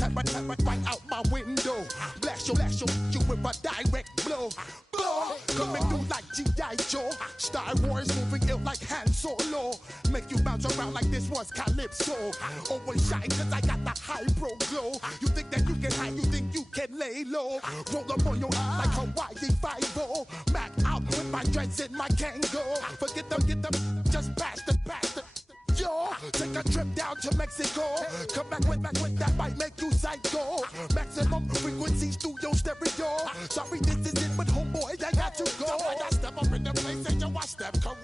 right out my window. Blast you with a direct blow. Coming through like G.I. Joe. Star Wars moving ill like Han Solo. Make you bounce around like this was Calypso. Always shine cause I got the high pro glow. You think that you can hide, you think you can lay low. Roll up on your ass like Hawaii 5-0. Mac out with my dreads and my Kango. Forget them, just pass the. Yo, take a trip down to Mexico. Come back with that might make you psycho. Maximum frequency studio stereo. Sorry, this is it, but homeboy, I got to go. I got step up in the place and yo, I step correct.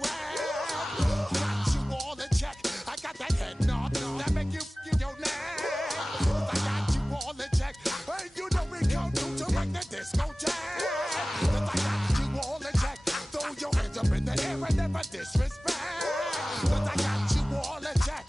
Got you all in check. I got that head nod that make you your neck. I got you all in check. Hey, you know we come through to make the disco jam. I got you all in check. Throw your hands up in the air and never disrespect. I got you all in check.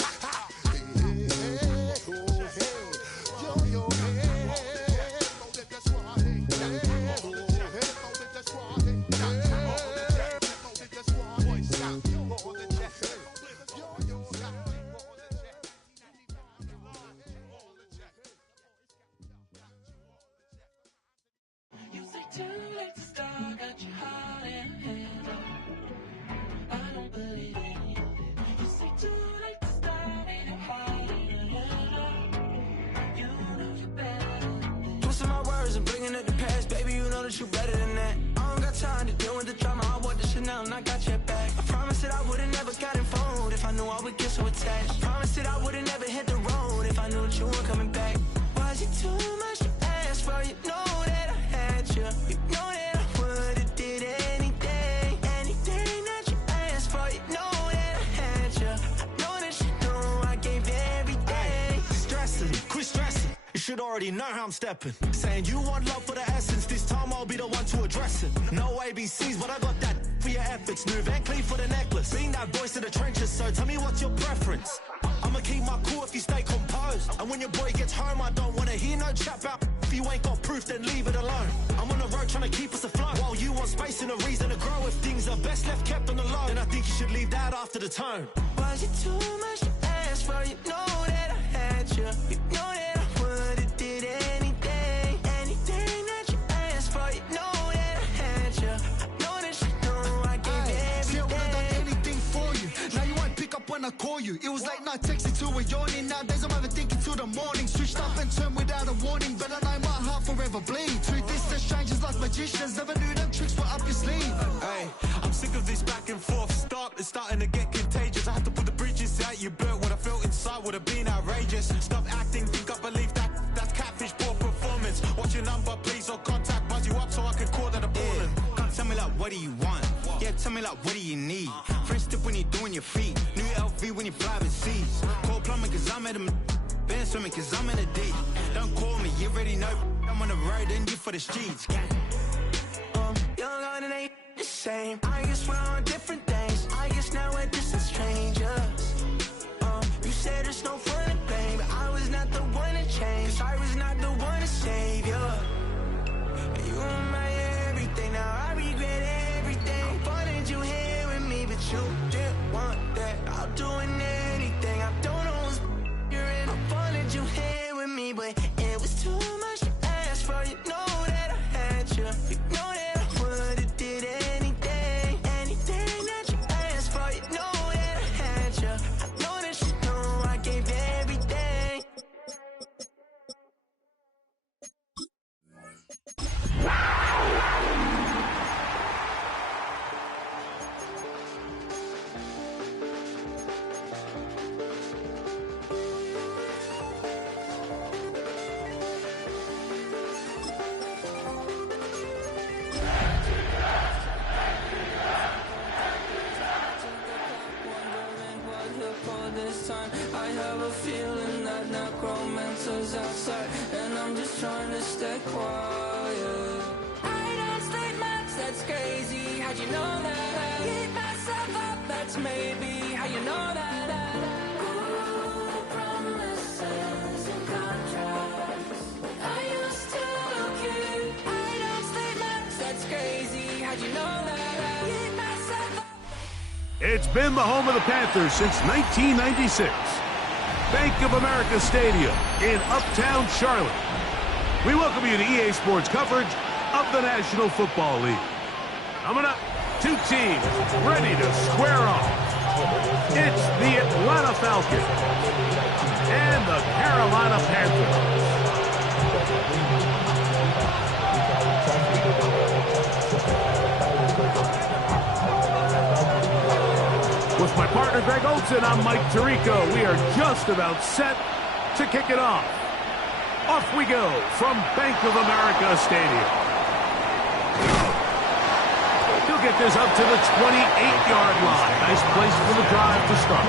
You better than that. I don't got time to deal with the drama. I want the Chanel and I got your back. I promise that I would've never got involved if I knew I would get so attached. I promise that I would've never hit the road if I knew that you weren't coming back. Was it too much to ask for? You know that I had you. You know that I would've did anything that you asked for. You know that I had you. I know that you know I gave everything. Stressing, quit stressing. You should already know how I'm stepping. Saying you want love for the essence. This time I'll be the one to address it. No ABCs, but I got that for your efforts. New Van Cleef for the necklace. Being that voice in the trenches, so tell me what's your preference. I'ma keep my cool if you stay composed. And when your boy gets home, I don't wanna hear no chat about. If you ain't got proof, then leave it alone. I'm on the road trying to keep us afloat. While you want space and a reason to grow. If things are best left kept on the low, then I think you should leave that after the tone. Was it too much to ask for? You know that I had you. You know that I would've did anything that you asked for. You know that I had you. I know that you know I gave everything. See, I would've done anything for you. Now you won't pick up when I call you. It was late night texting to a yawning. Nowadays I'm overthinking till the morning. Switched up and turned without a warning, but I know my heart forever bleeds. Two distant strangers like magicians. Never knew them tricks were up your sleeve. Hey, I'm sick of this back and forth. It's starting to get contagious. I had to put the bridges out you built. What I felt inside would have been outrageous. Stop acting, think I believe that's catfish, poor performance. What's your number, please, or contact, buzz you up so I can call that appalling. Come tell me like, what do you want? Yeah, tell me like, what do you need? French tip when you're doing your feet. New LV when you fly overseas. Call plumbing cause I'm at a been swimming cause I'm in a deep. Don't call me, you already know. I'm on the road and you for the streets. Young and ain't the same. I guess we're on different things. I guess now we're distant strangers. You said there's no fun to blame, but I was not the one to change. Cause I was not the one to save you. You were my everything, now I regret everything. I wanted you here with me, but you didn't want that. I'll do anything, I don't know what's you're in. I wanted you here with me, but it was too much to ask for. You know that I had you. You know that I would've did anything that you asked for. You know that I had you. I know that you know I gave everything. I have a feeling that necromancer's outside, and I'm just trying to stay quiet. I don't sleep much, that's crazy. How'd you know that? Keep myself up, that's maybe how you know that. Ooh, promises and contracts. I used to keep. I don't sleep much, that's crazy. How'd you know that? Keep myself up. It's been the home of the Panthers since 1996. Bank of America Stadium in Uptown Charlotte. We welcome you to EA Sports coverage of the National Football League. Coming up, two teams ready to square off. It's the Atlanta Falcons and the Carolina Panthers. With my partner Greg Olson, I'm Mike Tirico. We are just about set to kick it off. Off we go from Bank of America Stadium. He'll get this up to the 28-yard line. Nice place for the drive to start.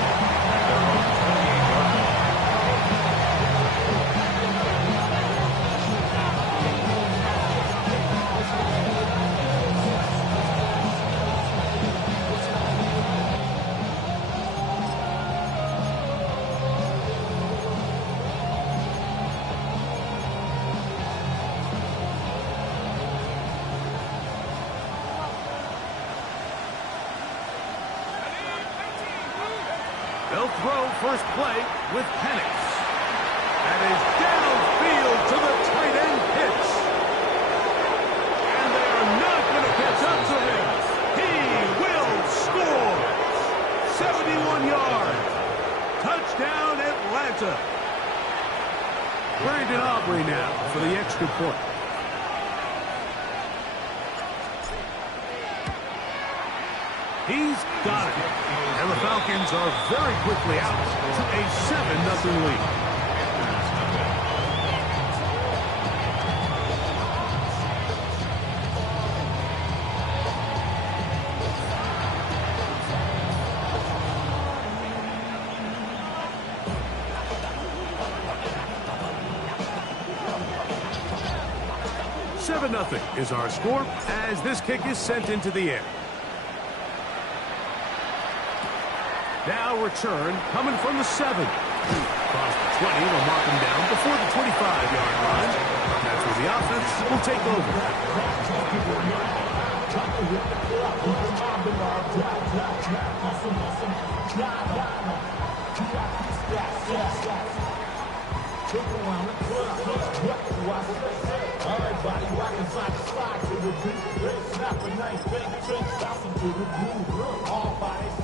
They'll throw first play with Penix. That is downfield to the tight end Pitts. And they are not going to catch up to him. He will score. 71 yards. Touchdown Atlanta. Brandon Aubrey now for the extra point. He's got it. And the Falcons are very quickly out to a 7-0 lead. Nothing is our score as this kick is sent into the air. Now return coming from the 7. Across the 20, they'll mark him down before the 25-yard line. That's where the offense will take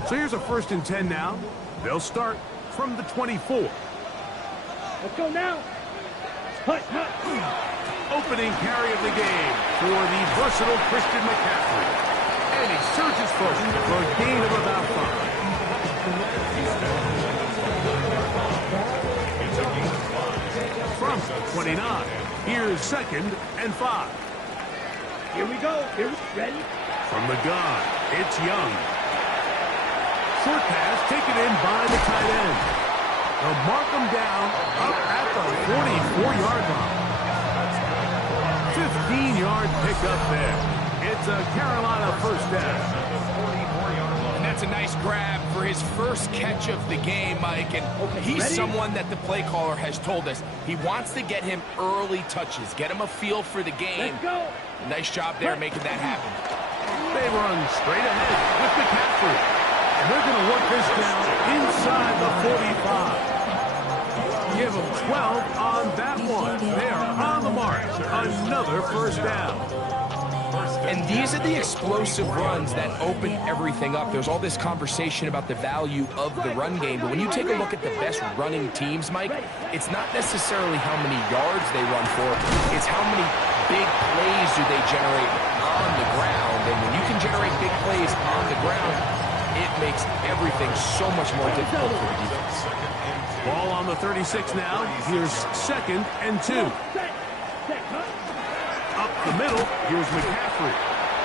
So here's a 1st and 10 now. They'll start from the 24. Let's go now. Opening carry of the game for the versatile Christian McCaffrey. And he surges forward for a gain of about 5. From the 29, here's 2nd and 5. Here we go. Here's ready. From the gun, it's Young. Short pass taken in by the tight end. They'll mark him down up at the 44-yard line. 15-yard pickup there. It's a Carolina first down. And that's a nice grab for his first catch of the game, Mike. And he's someone that the play caller has told us he wants to get him early touches, get him a feel for the game. Nice job there making that happen. They run straight ahead with McCaffrey. And they're going to work this down inside the 45. Give them 12 on that one. They are on the march. Another first down. And these are the explosive runs that open everything up. There's all this conversation about the value of the run game, but when you take a look at the best running teams, Mike, it's not necessarily how many yards they run for, it's how many big plays do they generate on the ground. And when you can generate big plays on the ground, it makes everything so much more difficult for the defense. Ball on the 36 now. Here's 2nd and 2. Up the middle, here's McCaffrey.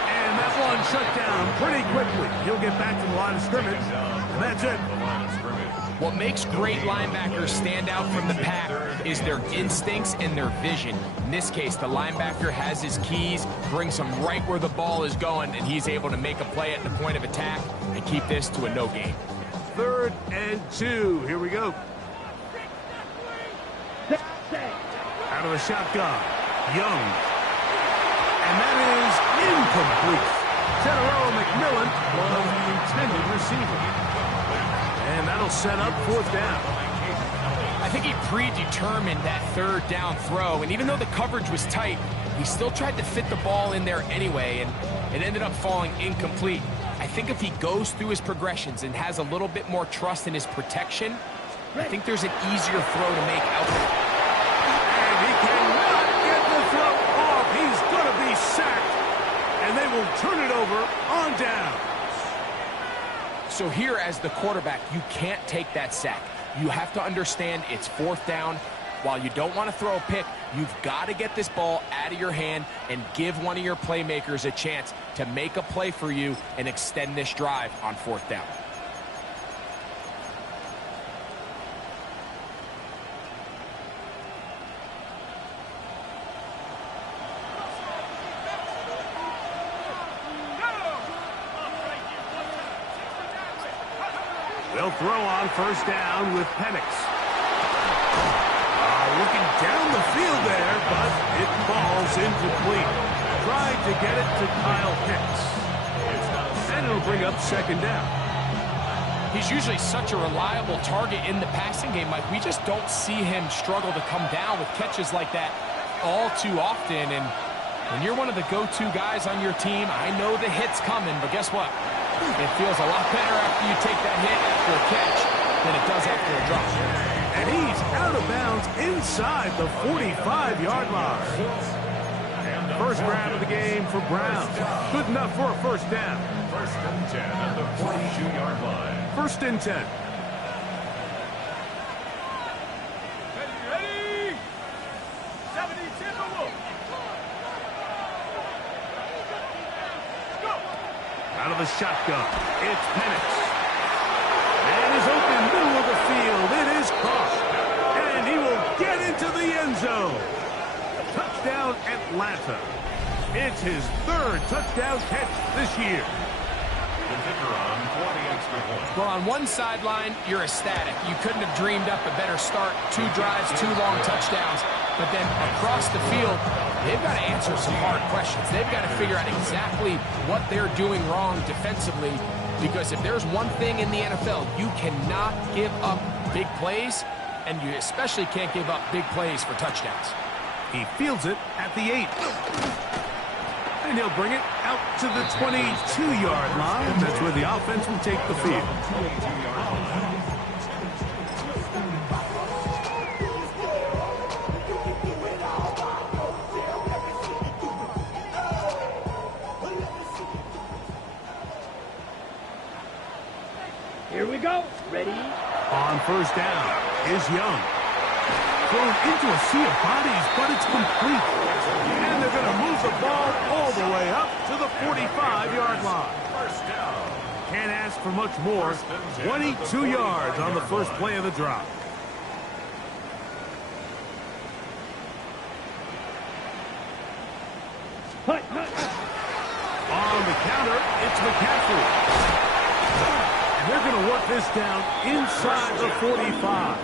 And that one shut down pretty quickly. He'll get back to the line of scrimmage, and that's it. What makes great linebackers stand out from the pack is their instincts and their vision. In this case, the linebacker has his keys, brings him right where the ball is going, and he's able to make a play at the point of attack and keep this to a no gain. 3rd and 2. Here we go. Out of the shotgun, Young. And that is incomplete. Teterow McMillan was the intended receiver. And that'll set up 4th down. I think he predetermined that third down throw, and even though the coverage was tight, he still tried to fit the ball in there anyway, and it ended up falling incomplete. I think if he goes through his progressions and has a little bit more trust in his protection, I think there's an easier throw to make out there. And he cannot get the throw off. He's going to be sacked, and they will turn it over on down. So here as the quarterback, you can't take that sack. You have to understand it's fourth down. While you don't want to throw a pick, you've got to get this ball out of your hand and give one of your playmakers a chance to make a play for you and extend this drive on fourth down. They'll throw on first down with Penix. Looking down the field there, but it falls incomplete. Tried to get it to Kyle Pitts. And it'll bring up second down. He's usually such a reliable target in the passing game, Mike. We just don't see him struggle to come down with catches like that all too often. And when you're one of the go-to guys on your team, I know the hit's coming, but guess what? It feels a lot better after you take that hit after a catch than it does after a drop. And he's out of bounds inside the 45-yard line. First grab of the game for Brown. Good enough for a first down. First and 10 at the 42-yard line. First and 10. Ready? 72. Go. Out of the shotgun, it's Penix. And is open middle of the field. It is caught. And he will get into the end zone. Touchdown, Atlanta. It's his third touchdown catch this year. The kicker on for the extra point. Well, on one sideline, you're ecstatic. You couldn't have dreamed up a better start. 2 drives, 2 long touchdowns. But then across the field, they've got to answer some hard questions. They've got to figure out exactly what they're doing wrong defensively. Because if there's one thing in the NFL, you cannot give up big plays, and you especially can't give up big plays for touchdowns. He fields it at the 8. And he'll bring it out to the 22-yard line. That's where the offense will take the field. Here we go. Ready? On first down is Young. Thrown into a sea of bodies, but it's complete. And they're going to move the ball all the way up to the 45-yard line. First down. Can't ask for much more. 22 yards on the first play of the drop. Hut, hut. On the counter, it's McCaffrey. And they're going to work this down inside the 45.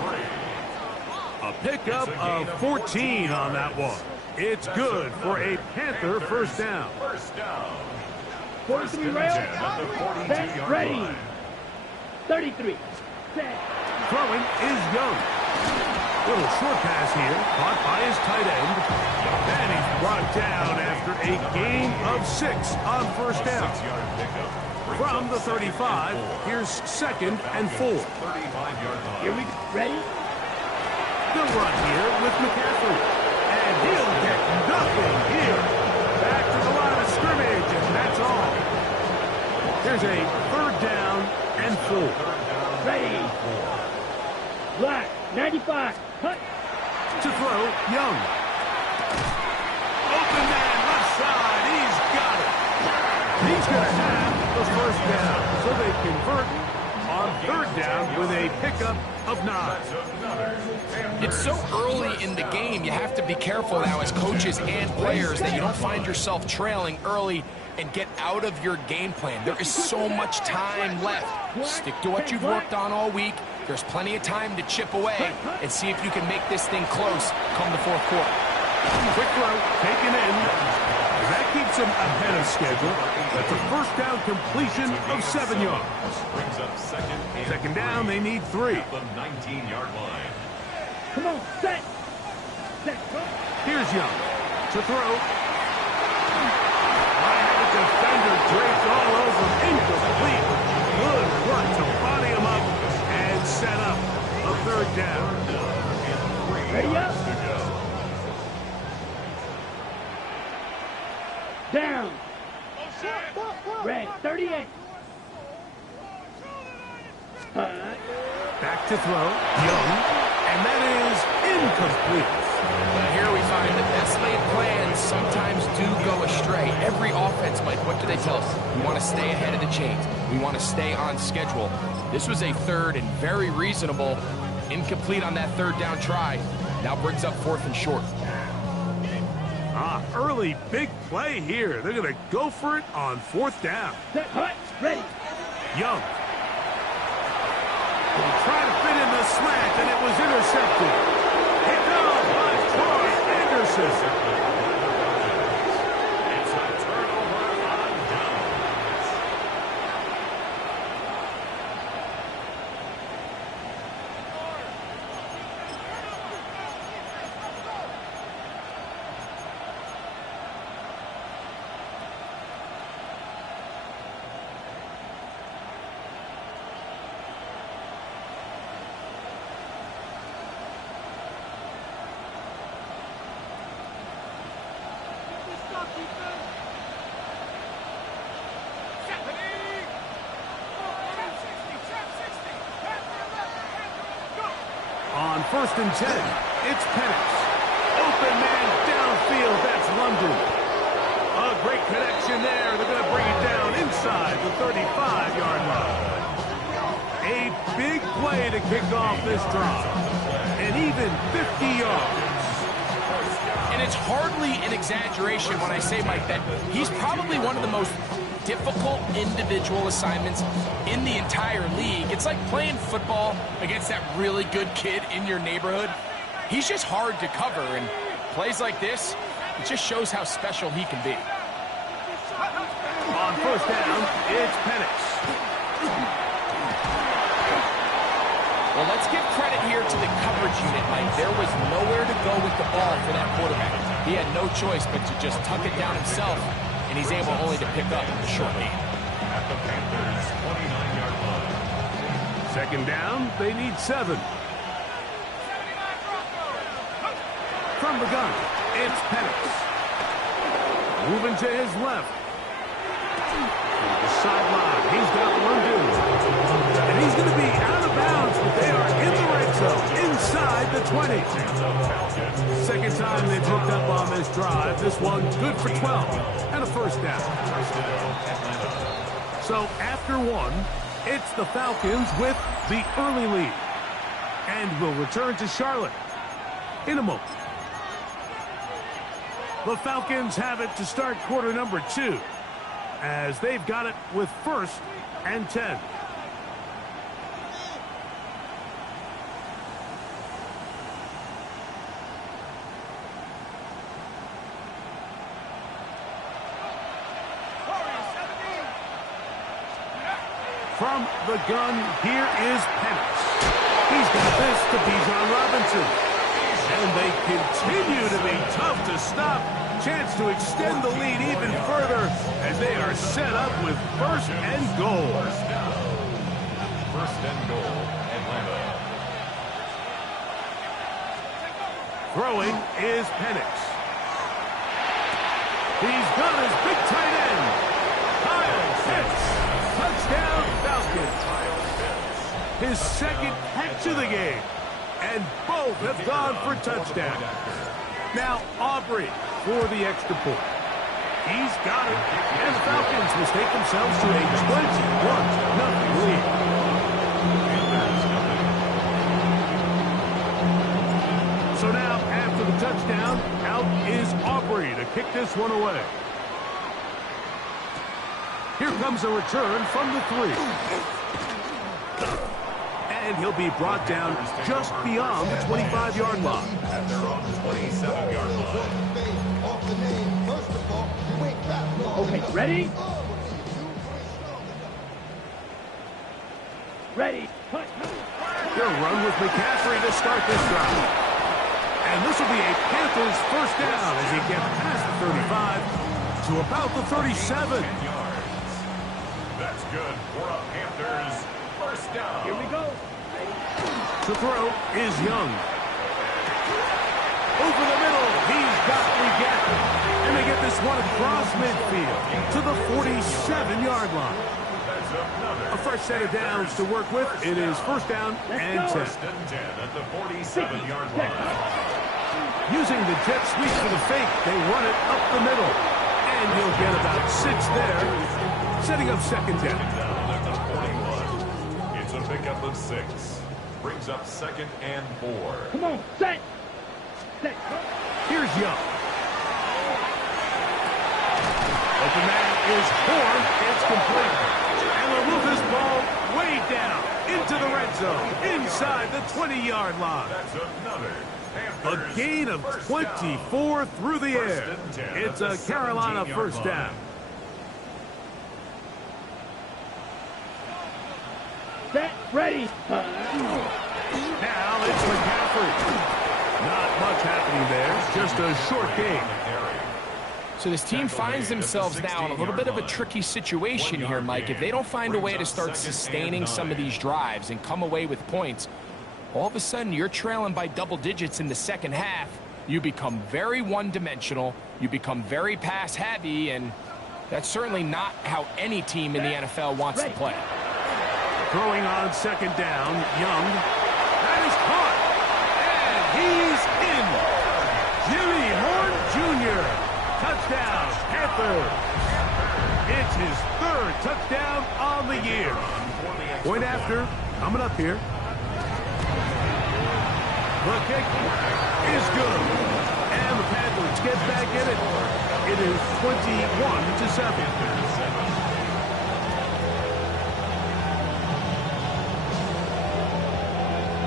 A pickup of 14 on that one. It's good for a Panther first down. First down. 43 rail. Set. Ready. 33. Set. Throwing is Young. Little short pass here, caught by his tight end. And he's brought down after a gain of 6 on first down. 6-yard pickup. From the 35, here's second and 4. 35-yard line. Here we go. Ready? They'll run here with McCaffrey. And he'll get nothing here. Back to the line of scrimmage, and that's all. Here's a third down and 4. Ready. Black. 95. Hut. To throw, Young. Open man, left side. He's got it. He's going to have the first down. So they convert on third down with a pickup of 9. It's so early in the game, you have to be careful now as coaches and players that you don't find yourself trailing early and get out of your game plan. There is so much time left. Stick to what you've worked on all week. There's plenty of time to chip away and see if you can make this thing close come the fourth quarter. Quick throw, taken in. That keeps him ahead of schedule. That's a first down completion of 7 yards. Brings up second Second down, they need 3. at the 19-yard line. Come on, set. Set, go. Here's Young to throw. I had a defender draped all over him. Incomplete. Good work to body him up and set up a third down. Ready up. Down. Red, 38. Back to throw. Young. And that is incomplete. But here we find that best laid plans sometimes do go astray. Every offense, Mike, what do they tell us? We want to stay ahead of the chains. We want to stay on schedule. This was a third and very reasonable. Incomplete on that third down try. Now brings up 4th and short. Early big play here. They're going to go for it on 4th down. Set, hut, ready. Young. Will try to fit in the slant, and it was intercepted. Hit down by Troy Anderson. It's a turnover on downs. On 1st and 10, it's Penix. Open man downfield, that's London. A great connection there. They're going to bring it down inside the 35-yard line. A big play to kick off this drive. And even 50 yards. And it's hardly an exaggeration when I say, Mike, that he's probably one of the most difficult individual assignments in the entire league. It's like playing football against that really good kid in your neighborhood. He's just hard to cover, and plays like this, it just shows how special he can be. On 1st down, it's Penix. Well, let's give credit here to the coverage unit, Mike. There was nowhere to go with the ball for that quarterback. He had no choice but to just tuck it down himself, and he's able only to pick up the short lead. At the Panthers' 29-yard line. 2nd down, they need 7. From the gun, it's Penix. Moving to his left. To the sideline, he's got London. And he's going to be out of bounds, but they are in the red zone, inside the 20. 2nd time they've hooked up on this drive. This one good for 12 and a 1st down. So after 1, it's the Falcons with the early lead. And will return to Charlotte in a moment. The Falcons have it to start quarter number 2, as they've got it with 1st and 10. From the gun, here is Penix. He's got this to Bijan Robinson. And they continue to be tough to stop. Chance to extend the lead even further as they are set up with 1st and goal. 1st and goal, Atlanta. Throwing is Penix. He's got his big tight end, Kyle Pitts. Touchdown, Falcons. His 2nd catch of the game. And both have gone for touchdown. Now Aubrey for the extra point. He's got it. And the Falcons will take themselves to a 21-0 lead. So now, after the touchdown, out is Aubrey to kick this one away. Here comes a return from the 3. And he'll be brought down just beyond the 25-yard line. At their own 27-yard line. Okay, ready? Ready. Hut, hut. They'll run with McCaffrey to start this drive. And this will be a Panthers first down as he gets past the 35 to about the 37. That's good for a Panthers first down. Here we go. To throw is Young. Over the middle, he's got Leggett. And they get this one across midfield to the 47-yard line. A fresh set of downs to work with. It is first down and 10. First and 10 at the 47-yard line. Using the jet sweep for the fake, they run it up the middle. And he'll get about 6 there, setting up second down. Down at the 41. It's a pickup of 6. Brings up second and 4. Come on, set. Set. Here's Young. Open man is Horn. It's complete. And they'll move this ball way down into the red zone, inside the 20-yard line. That's another A gain of 24 through the air. It's a Carolina first down. Set. Ready. Now it's McCaffrey. Not much happening there. Just a short gain. So this team finds themselves now in a little bit of a tricky situation here, Mike. If they don't find a way to start sustaining some of these drives and come away with points, all of a sudden you're trailing by double digits in the second half. You become very one-dimensional. You become very pass-heavy, and that's certainly not how any team in the NFL wants to play. Throwing on second down, Young. That is caught. And he's in. Jimmy Horn Jr. Touchdown, Panthers. It's his third touchdown on the year. Point after, coming up here. The kick is good. And the Panthers get back in it. It is 21-7.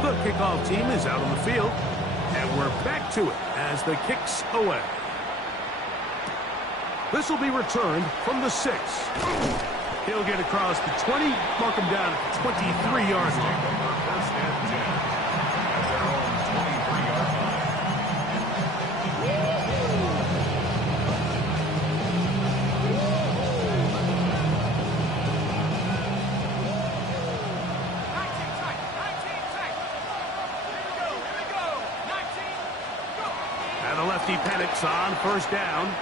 The kickoff team is out on the field. And we're back to it as the kick's away. This will be returned from the 6. He'll get across the 20, mark him down at the 23-yard line. First and 10 at their own 23-yard line. And the lefty panics on first down.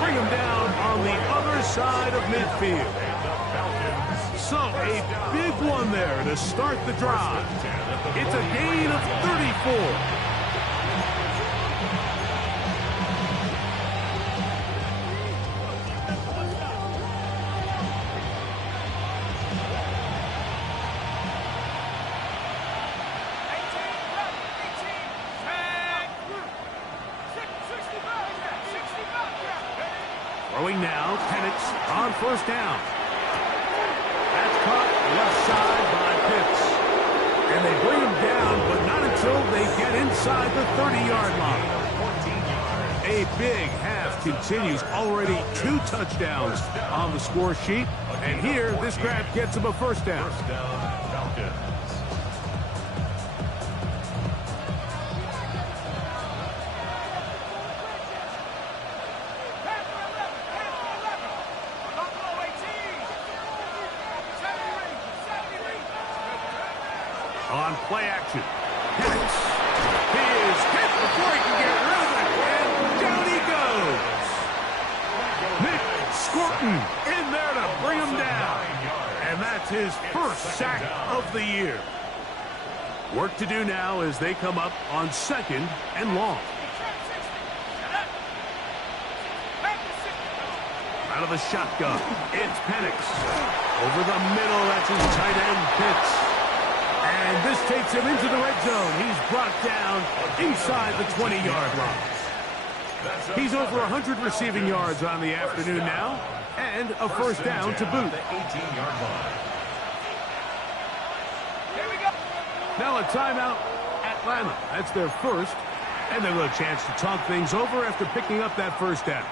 Bring him down on the other side of midfield. So a big one there to start the drive. It's a gain of 34. Throwing now, Penix on first down. That's caught left side by Pitts. And they bring him down, but not until they get inside the 30-yard line. A big half continues. Already 2 touchdowns on the score sheet. And here, this grab gets him a first down. First down, Falcons. On play action. Penix. He is hit before he can get rid of it. And down he goes. Nick Scorton in there to bring him down. And that's his first sack of the year. Work to do now as they come up on second and long. Out of the shotgun, it's Penix. Over the middle, that's his tight end, Pitts. And this takes him into the red zone. He's brought down inside the 20-yard line. He's over 100 receiving yards on the afternoon now, and a first down to boot. Now a timeout, Atlanta. That's their first, and they'll get a chance to talk things over after picking up that first down.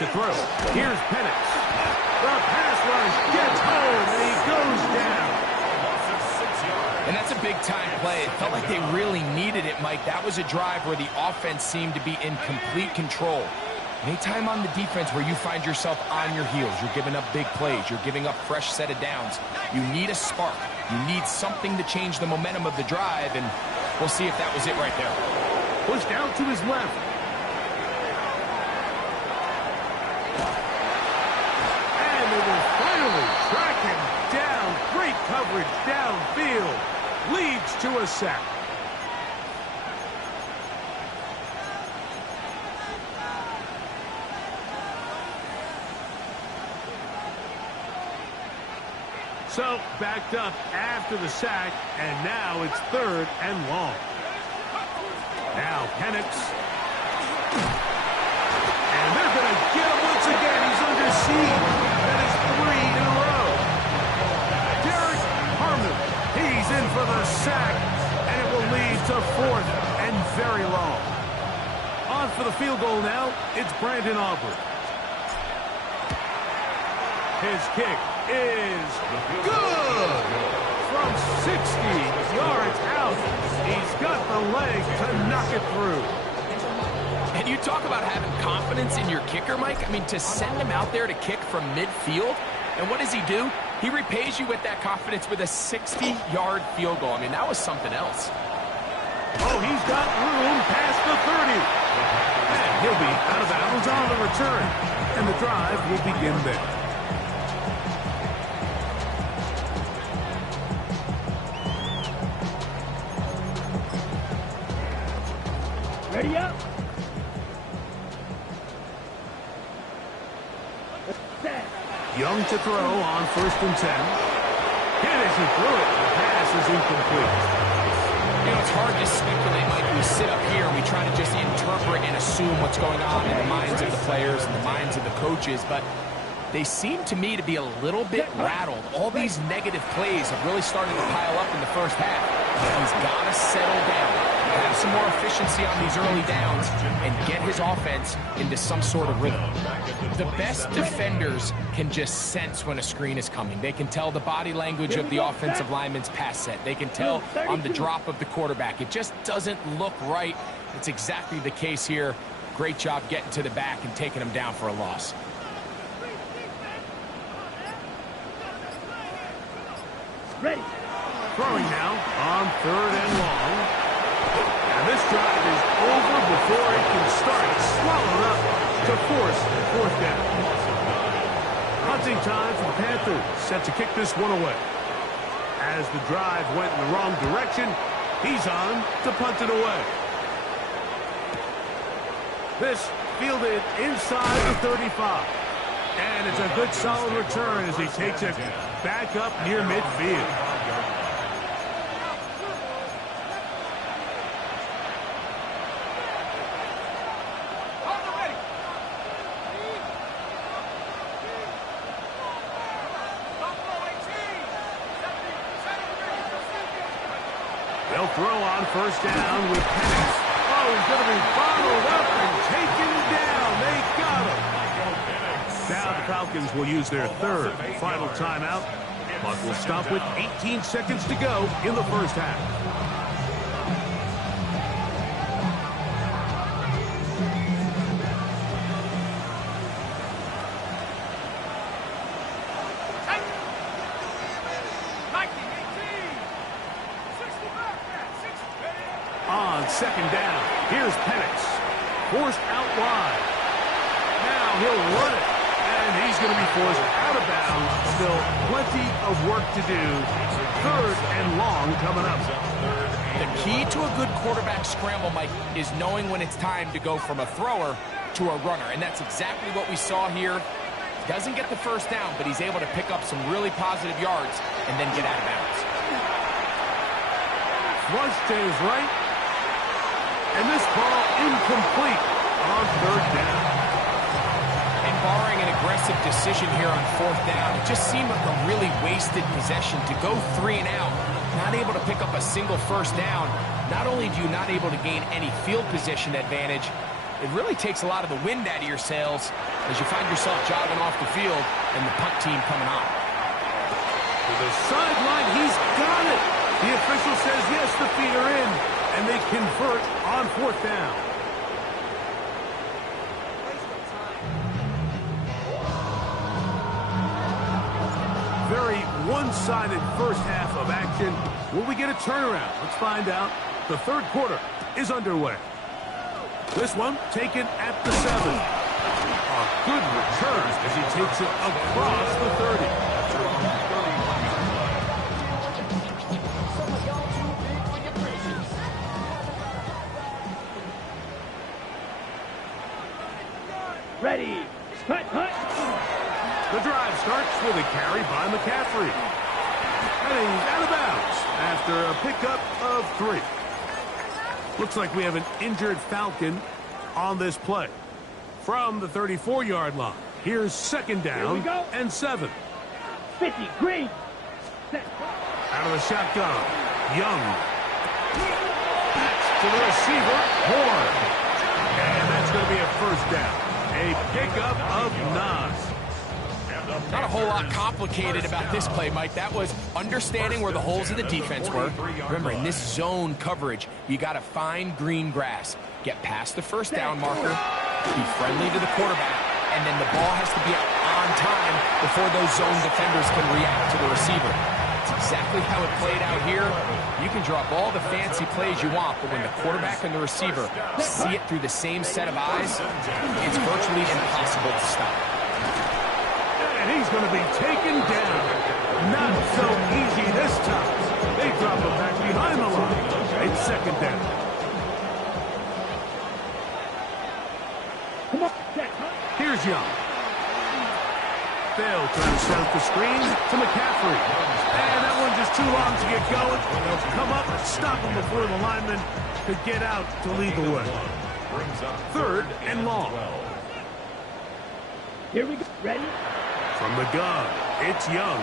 to throw. Here's Penix. The pass rush gets home, and he goes down. And that's a big-time play. It felt like they really needed it, Mike. That was a drive where the offense seemed to be in complete control. Anytime on the defense where you find yourself on your heels, you're giving up big plays, you're giving up fresh set of downs, you need a spark. You need something to change the momentum of the drive, and we'll see if that was it right there. Pushed out to his left. And they will finally track him down. Great coverage downfield. Leads to a sack. So, backed up after the sack, and now it's 3rd and long. Now, Penix. And they're going to get him once again. He's under siege. That is 3 in a row. Derek Harmon, he's in for the sack, and it will lead to 4th and very long. On for the field goal now, it's Brandon Aubrey. His kick is good. From 60 yards out, he's got the leg to knock it through. And you talk about having confidence in your kicker, Mike. I mean, to send him out there to kick from midfield, and what does he do? He repays you with that confidence with a 60-yard field goal. I mean, that was something else. Oh, he's got room past the 30. And he'll be out of bounds on the return. And the drive will begin there. Ready up. Set. Young to throw on 1st and 10. As he threw it, the pass is incomplete. You know, it's hard to speculate, Mike. We sit up here and we try to just interpret and assume what's going on in the minds of the players and the minds of the coaches, but they seem to me to be a little bit rattled. All these negative plays have really started to pile up in the first half. He's got to settle down, have some more efficiency on these early downs, and get his offense into some sort of rhythm. The best defenders can just sense when a screen is coming. They can tell the body language of the offensive lineman's pass set. They can tell on the drop of the quarterback. It just doesn't look right. It's exactly the case here. Great job getting to the back and taking him down for a loss. Ready. Throwing now on 3rd and long. And this drive is over before it can start. Swallowed up to force 4th down. Hunting time for the Panthers. Set to kick this one away. As the drive went in the wrong direction, he's on to punt it away. This fielded inside the 35. And it's a good solid return as he takes it back up near midfield. They'll throw on 1st down with Penix. Oh, he's going to be followed up and taken down. They got him. Now the Falcons will use their 3rd and final timeout. Clock will stop with 18 seconds to go in the first half. On 2nd down, here's Penix. Forced out wide. Now he'll run it, and he's going to be forced out of bounds. Still plenty of work to do. 3rd and long coming up. The key to a good quarterback scramble, Mike, is knowing when it's time to go from a thrower to a runner, and that's exactly what we saw here. Doesn't get the 1st down, but he's able to pick up some really positive yards and then get out of bounds. Flush to his right. And this ball incomplete on 3rd down. And barring an aggressive decision here on 4th down, it just seemed like a really wasted possession to go 3 and out, not able to pick up a single 1st down. Not only do you not able to gain any field position advantage, it really takes a lot of the wind out of your sails as you find yourself jogging off the field and the punt team coming on. To the sideline, he's got it. The official says yes, the feet are in, and they convert on 4th down. Very one-sided first half of action. Will we get a turnaround? Let's find out. The third quarter is underway. This one taken at the 7. A good return as he takes it across the 30. Ready. Cut, cut. The drive starts with a carry by McCaffrey. And he's out of bounds after a pickup of 3. Looks like we have an injured Falcon on this play. From the 34-yard line, here's 2nd down and 7. 50, green. Set. Out of the shotgun, Young. To the receiver, Horn. And that's going to be a 1st down. A pickup of 9. Not a whole lot complicated about this play, Mike. That was understanding where the holes of the defense were. Remember, in this zone coverage, you got to find green grass. Get past the 1st down marker, be friendly to the quarterback, and then the ball has to be on time before those zone defenders can react to the receiver. That's exactly how it played out here. You can drop all the fancy plays you want, but when the quarterback and the receiver see it through the same set of eyes, it's virtually impossible to stop. And he's going to be taken down. Not so easy this time. They drop him back behind the line. It's 2nd down. Come on. Here's Young. They'll turn south the screen to McCaffrey. And that one just too long to get going. They'll come up and stop him before the lineman could get out to lead the way. 3rd and long. Here we go. Ready? From the gun, it's Young.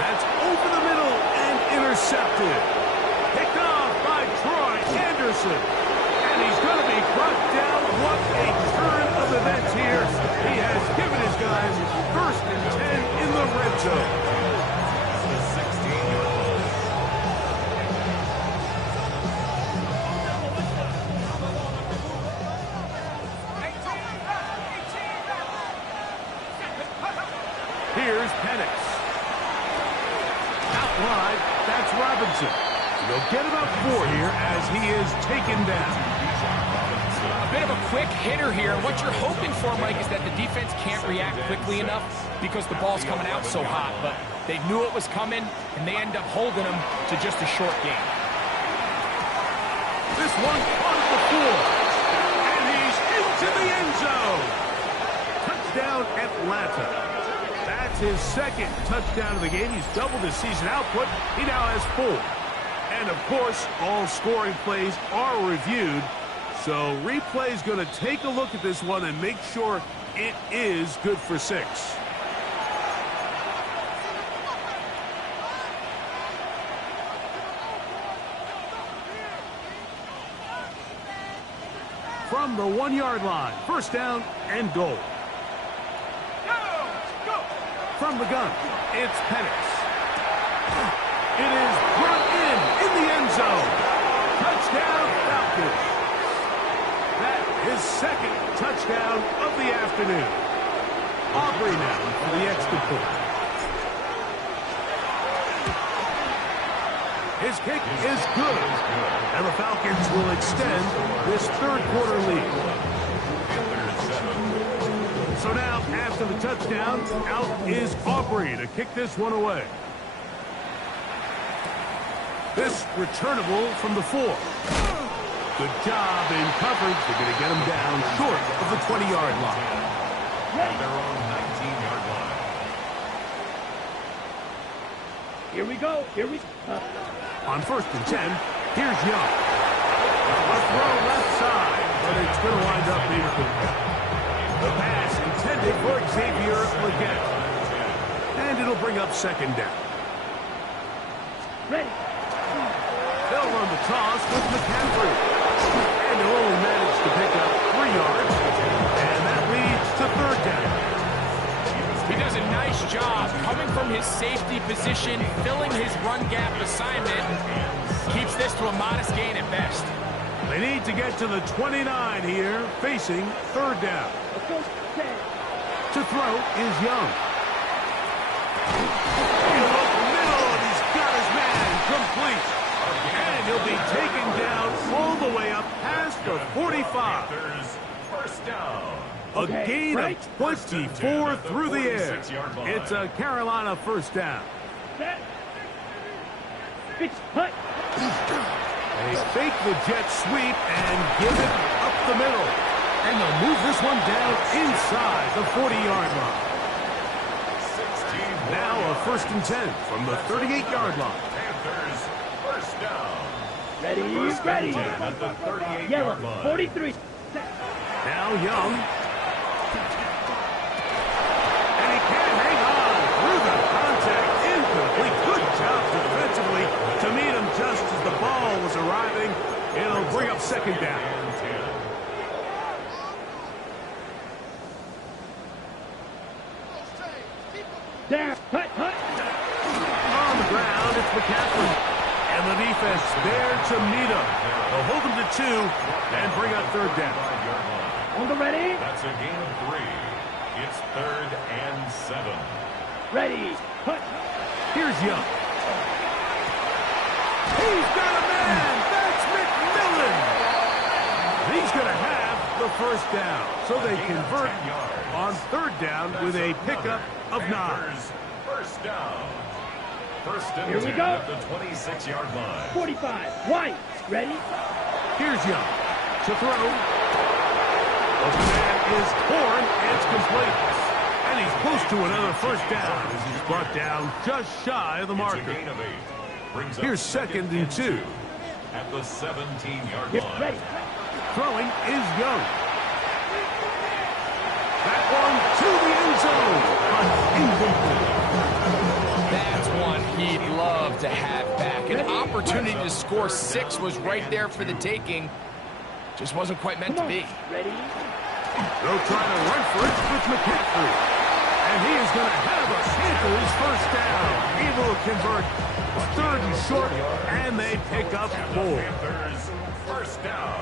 That's over the middle and intercepted. Picked off by Troy Anderson. And he's going to be brought down. What a turn of events here. He has given his guys 1st and 10 in the red zone. Here's Penix. Out wide, that's Robinson. They'll get about 4 here as he is taken down. A bit of a quick hitter here. What you're hoping for, Mike, is that the defense can't react quickly enough because the ball's coming out so hot. But they knew it was coming, and they end up holding them to just a short game. This one on the 4. And he's into the end zone. Touchdown, Atlanta. That's his 2nd touchdown of the game. He's doubled his season output. He now has 4. And, of course, all scoring plays are reviewed. So replay's going to take a look at this one and make sure it is good for 6. From the 1-yard line, 1st down and goal. From the gun, it's Penix. It is brought in the end zone. Touchdown, Falcons. That is 2nd touchdown of the afternoon. Aubrey now for the extra point. His kick is good. And the Falcons will extend this 3rd quarter lead. So now, after the touchdown, out is Aubrey to kick this one away. This returnable from the 4. Good job in coverage. They're going to get him down short of the 20-yard line. On their own 19-yard line. Here we go. Here we On 1st and 10, here's Young. A throw left side, but it's going to wind up being complete. The pass intended for Xavier Legette. And it'll bring up 2nd down. ready. They'll run the toss with McCaffrey. And he'll only manage to pick job coming from his safety position, filling his run gap assignment. Keeps this to a modest gain at best. They need to get to the 29 here, facing third down. To throw is Young. He'll up the middle, and he's got his man complete. And he'll be taken down all the way up past the 45. First down. A gain of 24 through the air. It's a Carolina first down. Pitch, punt. They fake the jet sweep and give it up the middle. And they'll move this one down inside the 40-yard line. Now a 1st and 10 from the 38-yard line. Panthers first down. Ready, ready. At the 38-yard Yellow, line. 43. Now Young. And he can't hang on through the contact. Incomplete. Good job defensively to meet him just as the ball was arriving. It'll bring up second down. Down, punt, punt. On the ground, it's McCaffrey. And the defense there to meet him. They'll hold him to 2 and bring up third down. On the ready. That's a gain of 3. It's 3rd and 7. Ready, punt. Here's Young. He's got a man. That's McMillan. He's going to have the first down. So they convert on third down with a pickup of 9. First down. First and Here we 10 go. at the 26-yard line. 45. White. Ready. Here's Young to throw. The man is torn. It's complete. And he's close to another first down as he's brought down just shy of the marker. It's a gain of 8. Brings up Here's 2nd and 2. At the 17-yard Get line. ready. Throwing is Young. That one to the end zone. But incomplete. That's one he'd love to have back. An opportunity to score 6 was right there for the taking. Just wasn't quite meant to be. Ready. They'll try to run for it with McCaffrey. And he is going to have a Panthers first down. Able to convert 3rd and short, and they pick up 4. Panthers first down.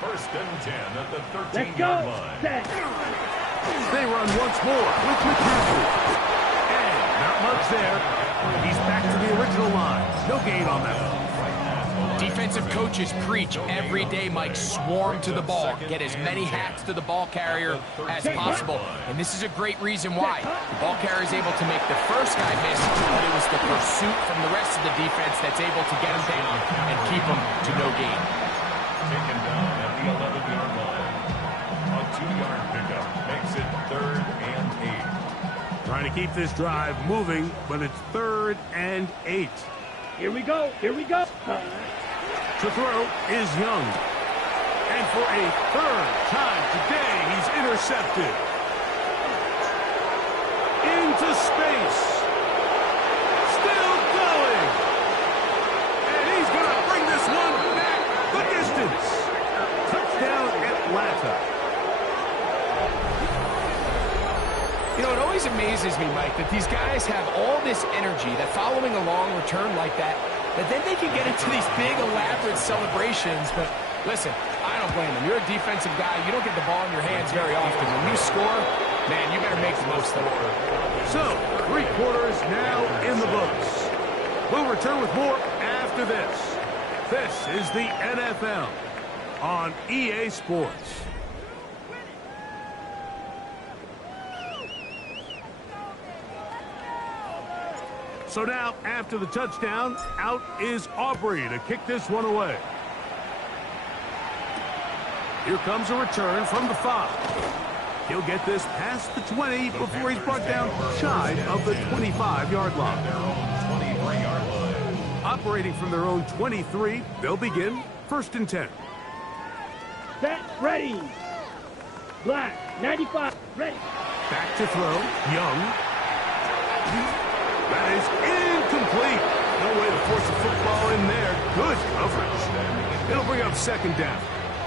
1st and 10 at the Let's 13-yard go. line. Set. They run once more with McCaffrey. And not much there. He's back to the original line. No gain on that one. Defensive coaches preach every day, Mike, swarm to the ball. Get as many hats to the ball carrier as possible. And this is a great reason why. The ball carrier is able to make the first guy miss, but it was the pursuit from the rest of the defense that's able to get him down and keep him to no gain. Taken down at the 11-yard line. A 2-yard pickup makes it 3rd and 8. Trying to keep this drive moving, but it's 3rd and 8. Here we go. Here we go. To throw is Young. And for a 3rd time today, he's intercepted. Into space. Still going. And he's going to bring this one back the distance. Touchdown Atlanta. You know, it always amazes me, Mike, that these guys have all this energy that following a long return like that then they can get into these big, elaborate celebrations. But listen, I don't blame them. You're a defensive guy. You don't get the ball in your hands very often. When you score, man, you better make the most of it. So, 3 quarters now in the books. We'll return with more after this. This is the NFL on EA Sports. So now, after the touchdown, out is Aubrey to kick this one away. Here comes a return from the 5. He'll get this past the 20 before he's brought down shy of the 25-yard line. Operating from their own 23, they'll begin 1st and 10. Set, ready. Black, 95, ready. Back to throw, Young. That is incomplete. No way to force a football in there. Good coverage. It'll bring up 2nd down.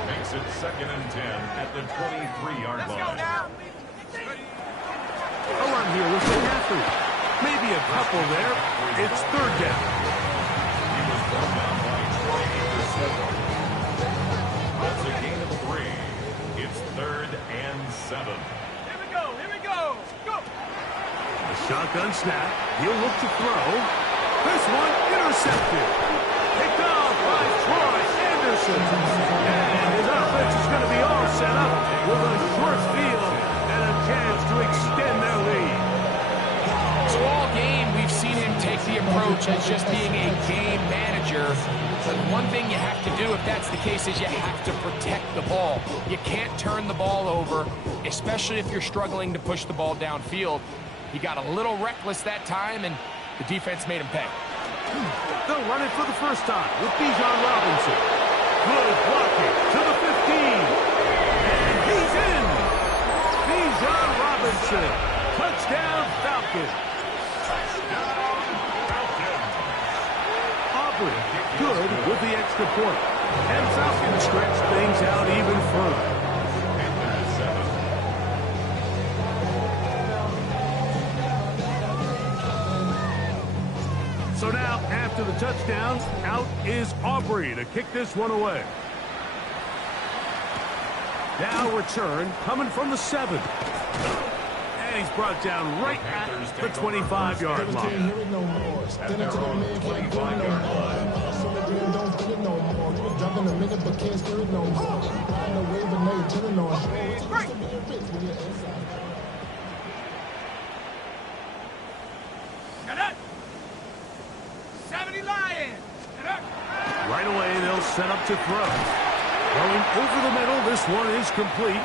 Makes it 2nd and 10 at the 23-yard line. A run here with McCaffrey. Maybe a couple there. It's third down. He was brought down by Troy Anderson. That's a gain of 3. It's 3rd and 7. Here we go. Here we go. Go. A shotgun snap. He'll look to throw. This one intercepted. Picked off by Troy Anderson. And his offense is going to be all set up with a short field and a chance to extend their lead. So all game, we've seen him take the approach as just being a game manager. But one thing you have to do, if that's the case, is you have to protect the ball. You can't turn the ball over, especially if you're struggling to push the ball downfield. He got a little reckless that time, and the defense made him pay. They'll run it for the first time with Bijan Robinson. Good blocking to the 15. And he's in. Bijan Robinson. Touchdown, Falcons. Aubrey, good with the extra point. And Falcons stretch things out even further. Panthers 7. So now, after the touchdown, out is Aubrey to kick this one away. Now return coming from the 7. And he's brought down right at the 25-yard line. At their own 25-yard line. Right away, they'll set up to throw. Going over the middle, this one is complete.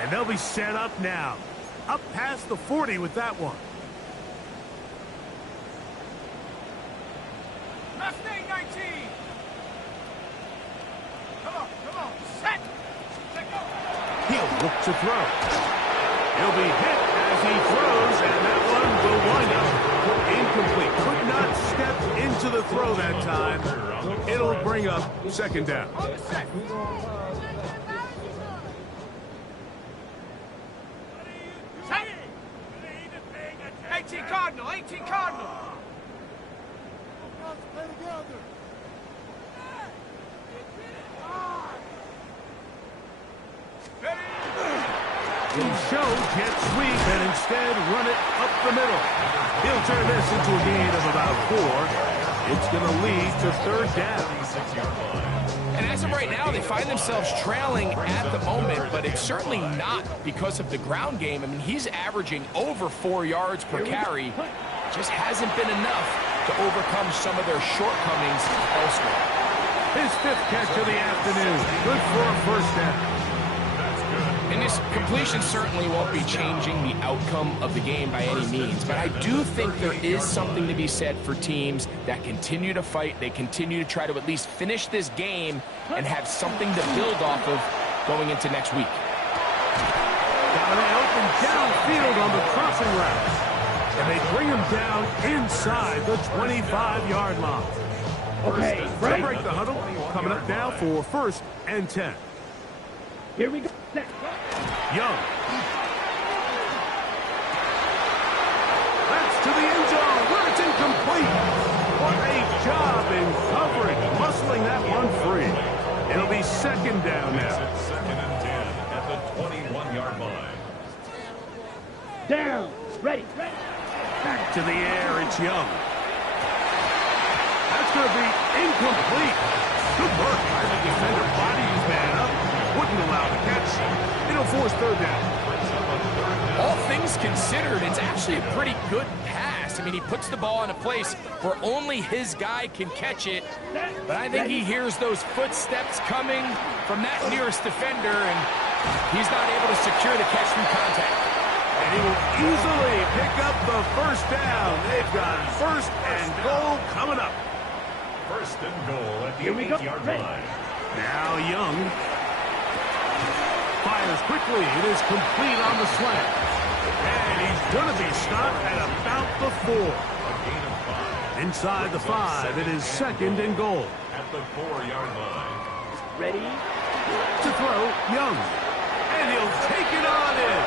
And they'll be set up now. Up past the 40 with that one. Mustang 19. Come on. Set. Go. He'll look to throw. He'll be hit as he throws, and that one will wind up incomplete. Could not step into the throw that time. It'll bring up second down. 18 Cardinal. He'll show jet sweep and instead run it up the middle. He'll turn this into a gain of about 4. It's going to lead to third down. And as of right now, they find themselves trailing at the moment, but it's certainly not because of the ground game. I mean, he's averaging over 4 yards per carry. Just hasn't been enough to overcome some of their shortcomings elsewhere. His 5th catch of the afternoon. Good for a first down. And this completion certainly won't be changing the outcome of the game by any means, but I do think there is something to be said for teams that continue to fight. They continue to try to at least finish this game and have something to build off of going into next week. Got an open downfield on the crossing route. And they bring him down inside the 25-yard line. Okay, They'll break the huddle. Coming up now for 1st and 10. Here we go. Young. That's to the end zone where it's incomplete. What a job in coverage, muscling that one free. It'll be second down now. It's 2nd and 10 at the 21-yard line. Down. Ready. Back to the air, it's Young. That's going to be incomplete. Good work by the defender. Body his man up. Wouldn't allow the catch. It'll force third down. All things considered, it's actually a pretty good pass. I mean, he puts the ball in a place where only his guy can catch it. But I think he hears those footsteps coming from that nearest defender, and he's not able to secure the catch from contact. And he will easily pick up the first down. They've got 1st and goal coming up. 1st and goal at the 8-yard line. Now Young fires quickly. It is complete on the slant. And he's going to be stopped at about the 4. A gain of 5. Inside the 5, it is 2nd and goal. At the 4-yard line. Ready. To throw, Young. And he'll take it on in.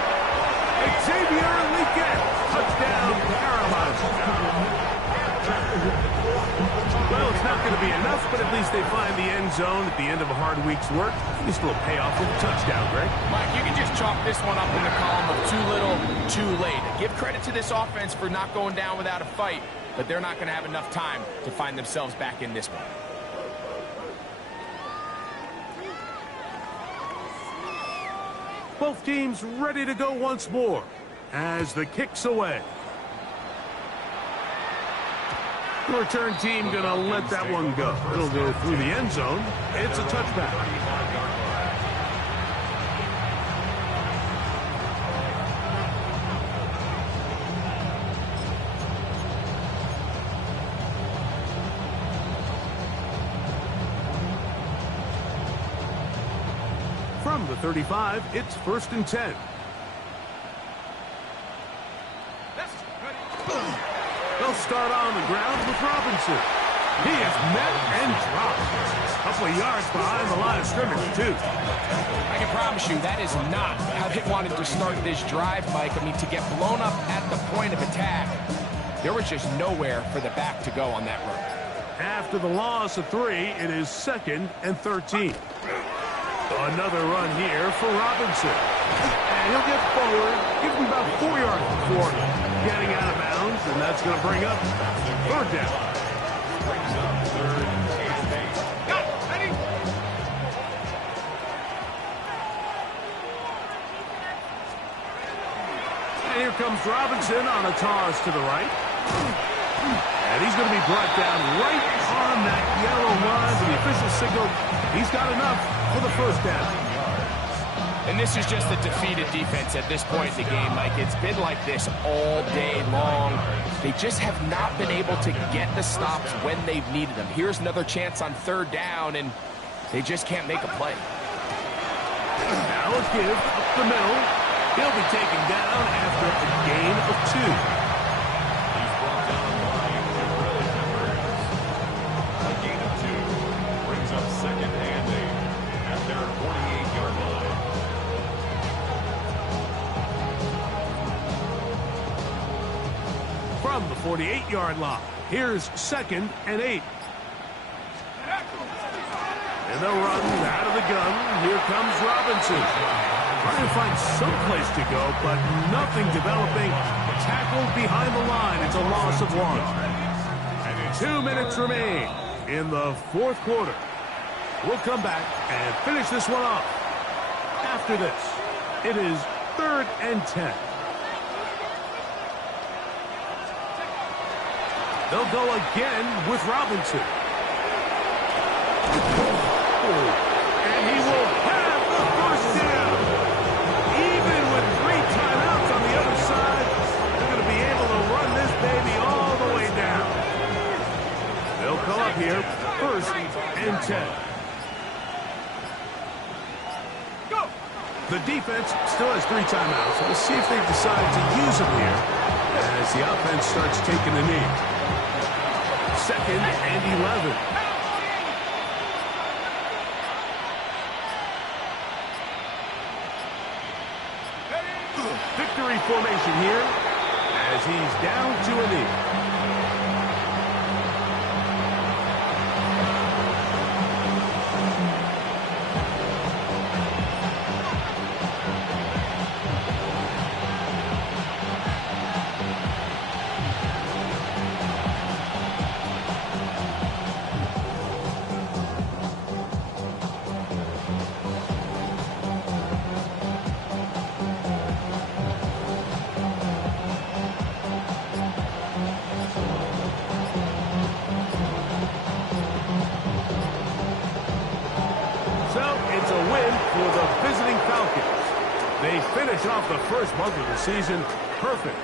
Xavier Leakett. Touchdown, Paramount. Well, it's not going to be enough, but at least they find the end zone at the end of a hard week's work. It's still a payoff with a touchdown, Greg. Mike, you can just chalk this one up in the column of too little, too late. Give credit to this offense for not going down without a fight, but they're not going to have enough time to find themselves back in this one. Both teams ready to go once more as the kick's away. The return team going to let that one go. It'll go through the end zone. It's a touchback. From the 35, it's 1st and 10. They'll start on the ground with Robinson. He is met and dropped. A couple of yards behind the line of scrimmage, too. I can promise you that is not how they wanted to start this drive, Mike. I mean, to get blown up at the point of attack, there was just nowhere for the back to go on that run. After the loss of 3, it is 2nd and 13. Another run here for Robinson. And he'll get forward. Gives him about 4 yards before getting out of bounds, and that's going to bring up 3rd down. And here comes Robinson on a toss to the right. And he's going to be brought down right on that yellow line. The official signal, he's got enough for the 1st down. And this is just a defeated defense at this point in the game, Mike. It's been like this all day long. They just have not been able to get the stops when they've needed them. Here's another chance on 3rd down, and they just can't make a play. Now a give up the middle. He'll be taken down after a gain of 2. He's brought down by really numbers. A gain of 2 brings up 2nd and 8 at their 48-yard line. From the 48-yard line, here's 2nd and 8. And they'll run out of the gun. Here comes Robinson. Trying to find some place to go, but nothing developing. Tackled behind the line. It's a loss of 1. 2 minutes remain in the 4th quarter. We'll come back and finish this one off. After this, it is 3rd and 10. They'll go again with Robinson. And he will have the 1st down. Even with 3 timeouts on the other side, they're going to be able to run this baby all the way down. They'll come up here, 1st and 10. The defense still has 3 timeouts. We'll see if they decide to use them here as the offense starts taking a knee. 2nd and 11. Victory formation here as he's down to a knee. It's a win for the visiting Falcons. They finish off the first month of the season perfect.